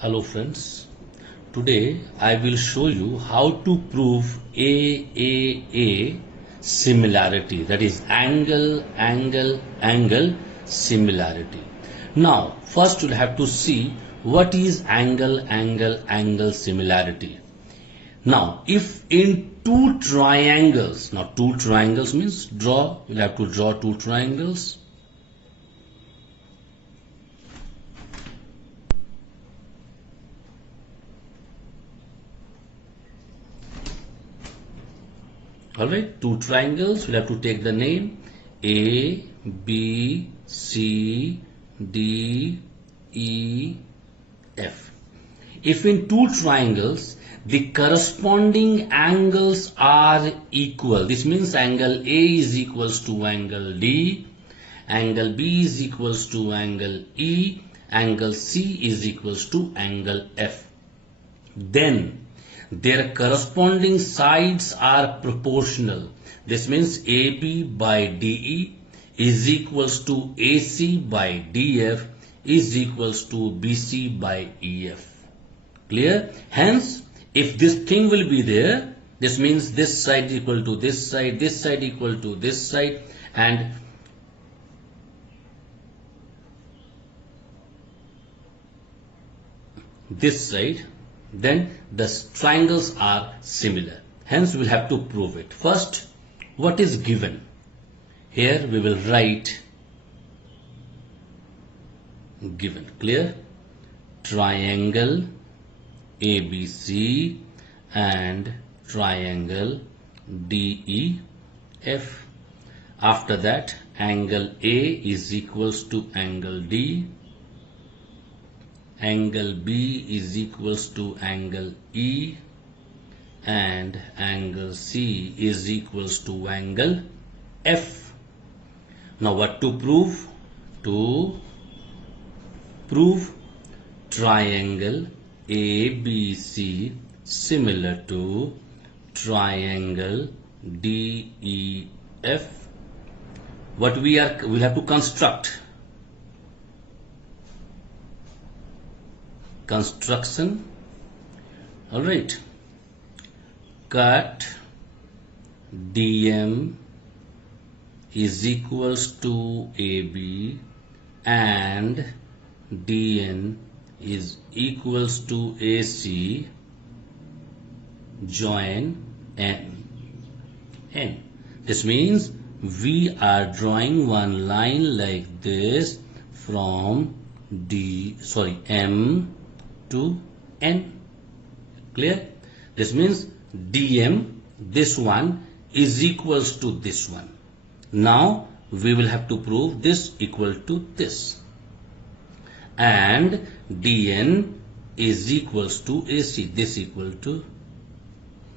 Hello friends, today I will show you how to prove AAA similarity, that is angle similarity. Now first we'll have to see what is angle similarity. Now if in two triangles, now two triangles means we'll have to draw two triangles. Alright, two triangles, we'll have to take the name A, B, C, D, E, F. If in two triangles, the corresponding angles are equal, this means angle A is equals to angle D, angle B is equals to angle E, angle C is equals to angle F. Then their corresponding sides are proportional. This means AB by DE is equals to AC by DF is equals to BC by EF. Clear? Hence, if this thing will be there, this means this side is equal to this side equal to this side, and this side, then the triangles are similar. Hence we will have to prove it. First, what is given? Here we will write given. Clear? Triangle ABC and triangle DEF. After that, angle A is equals to angle D, angle B is equals to angle E, and angle C is equals to angle F. Now what to prove? To prove triangle ABC similar to triangle DEF. What we'll have to construction. All right, cut DM is equals to AB and DN is equals to AC, join N. This means we are drawing one line like this from M to N. Clear? This means DM, this one is equals to this one. Now we will have to prove this equal to this, and DN is equals to AC, this equal to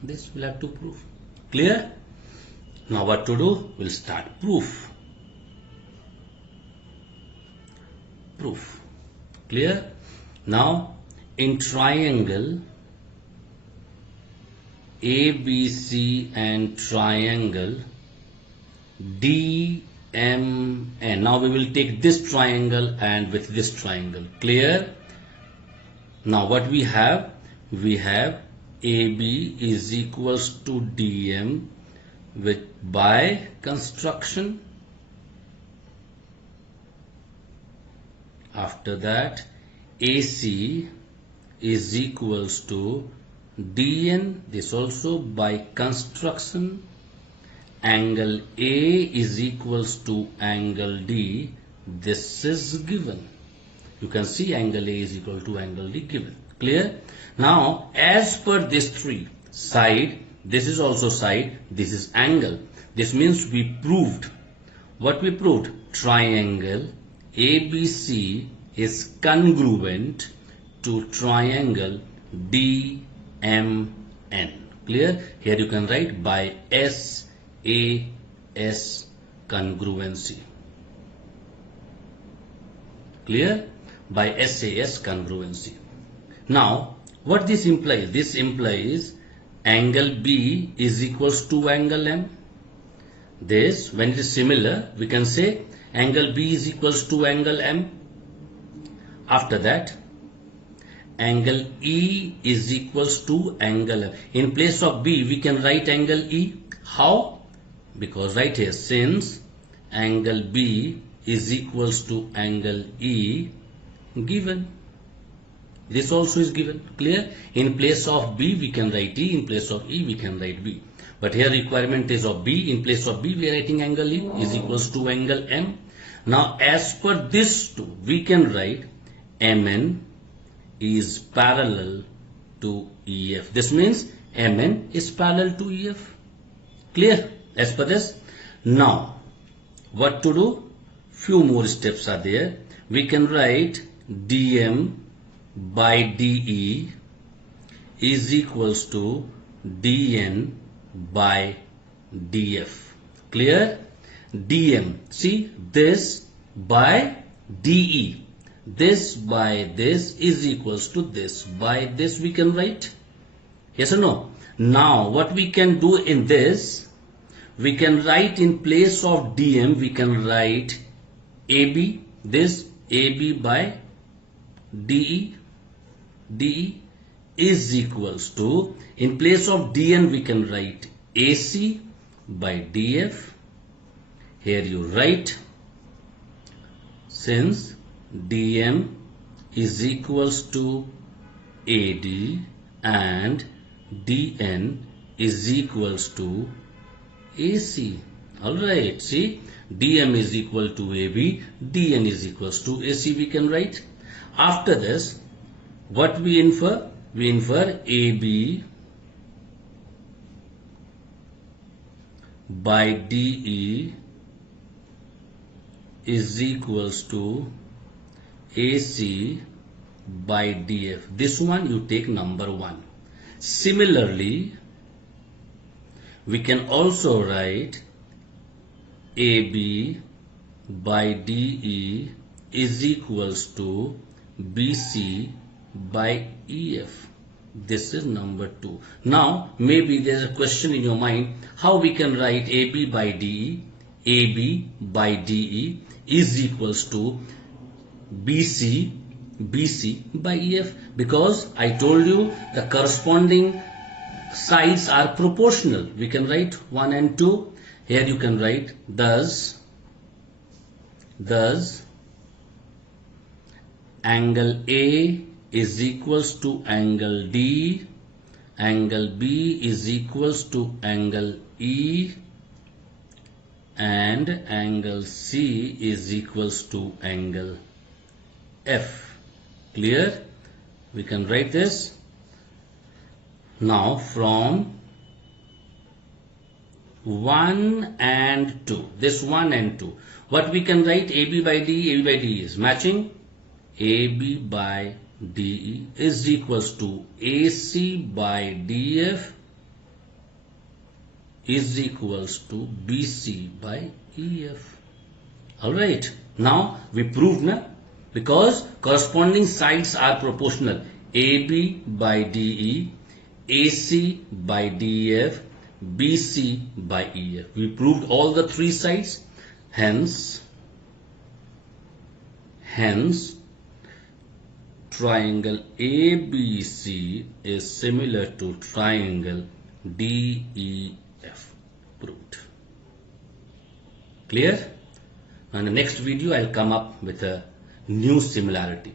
this. We'll have to prove. Clear? Now what to do? We'll start proof. Clear? Now in triangle ABC and triangle DMN. Now we will take this triangle and with this triangle. Clear? Now what we have? We have AB is equals to DM by construction. After that, AC is equals to DN, this also by construction. Angle A is equals to angle D, this is given. You can see angle A is equal to angle D given. Clear? Now as per this three, side, this is also side, this is angle. This means we proved. What we proved? Triangle ABC is congruent to triangle DMN. Clear? Here you can write by SAS congruency. Clear? By SAS congruency. Now what this implies? This implies angle B is equals to angle M. This, when it is similar, we can say angle B is equals to angle M. After that, angle E is equals to angle F. In place of B, we can write angle E. How? Because right here, since angle B is equals to angle E, given. This also is given. Clear? In place of B, we can write E. In place of E, we can write B. But here requirement is of B. In place of B, we are writing angle E is equals to angle M. Now, as per this two, we can write MN is parallel to EF. This means MN is parallel to EF. Clear? As per this. Now, what to do? Few more steps are there. We can write DM by DE is equals to DN by DF. Clear? DM. See, this by DE. This by this is equals to this by this we can write. Yes or no? Now, what we can do in this, we can write in place of DM, we can write AB. This AB by DE. DE is equals to, in place of DN we can write AC by DF. Here you write, since DM is equals to AD and DN is equals to AC. Alright, see, DM is equal to AB, DN is equals to AC we can write. After this, what we infer? We infer AB by DE is equals to AC by DF. This one you take number 1. Similarly, we can also write AB by DE is equals to BC by EF. This is number 2. Now, maybe there is a question in your mind, how we can write AB by DE, AB by DE is equals to BC by EF, because I told you the corresponding sides are proportional. We can write 1 and 2. Here you can write thus angle A is equals to angle D, angle B is equals to angle E, and angle C is equals to angle F. Clear? We can write this. Now from 1 and 2, this 1 and 2, what we can write? AB by DE, AB by DE is matching. AB by DE is equals to AC by DF is equals to BC by EF. Alright, now we proved na, because corresponding sides are proportional. AB by DE, AC by DF, BC by EF. We proved all the 3 sides. Hence, triangle ABC is similar to triangle DEF. Proved. Clear? In the next video, I'll come up with a new similarity.